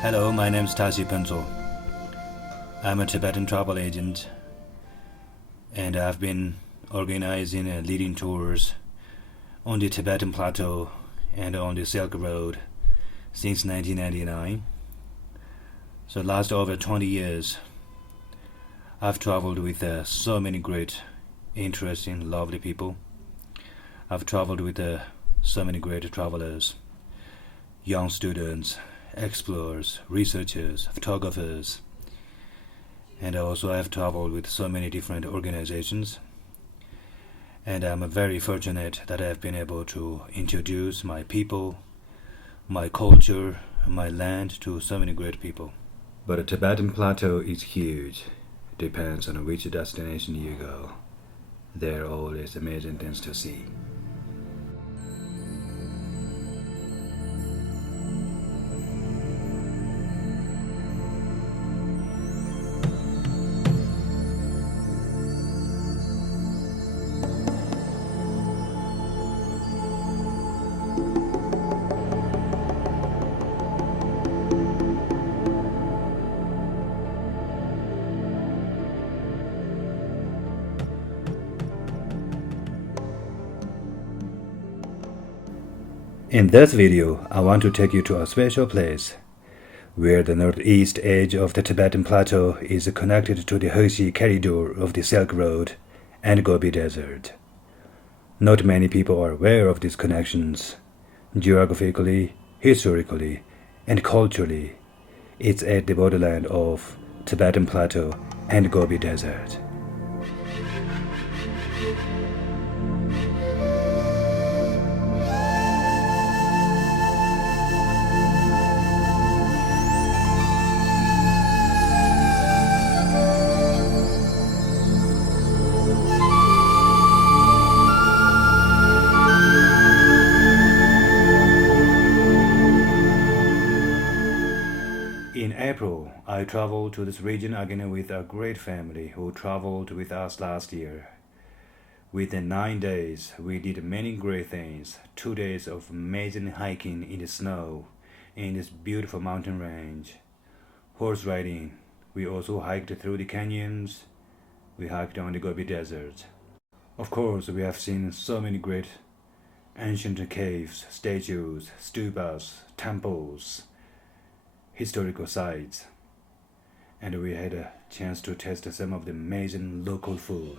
Hello, my name is Pencil. I'm a Tibetan travel agent and I've been organizing and leading tours on the Tibetan plateau and on the Silk Road since 1999. So last over 20 years, I've traveled with so many great, interesting, lovely people. I've traveled with so many great travelers, young students, explorers, researchers, photographers, and also I've traveled with so many different organizations. And I'm very fortunate that I've been able to introduce my people, my culture, my land to so many great people. But the Tibetan plateau is huge. Depends on which destination you go. There are always amazing things to see. In this video, I want to take you to a special place where the northeast edge of the Tibetan plateau is connected to the Hexi corridor of the Silk Road and Gobi Desert. Not many people are aware of these connections. Geographically, historically, and culturally, it's at the borderland of Tibetan plateau and Gobi Desert. In April, I traveled to this region again with a great family who traveled with us last year. Within 9 days, we did many great things. 2 days of amazing hiking in the snow in this beautiful mountain range. Horse riding. We also hiked through the canyons. We hiked on the Gobi Desert. Of course, we have seen so many great ancient caves, statues, stupas, temples, historical sites, and we had a chance to taste some of the amazing local food.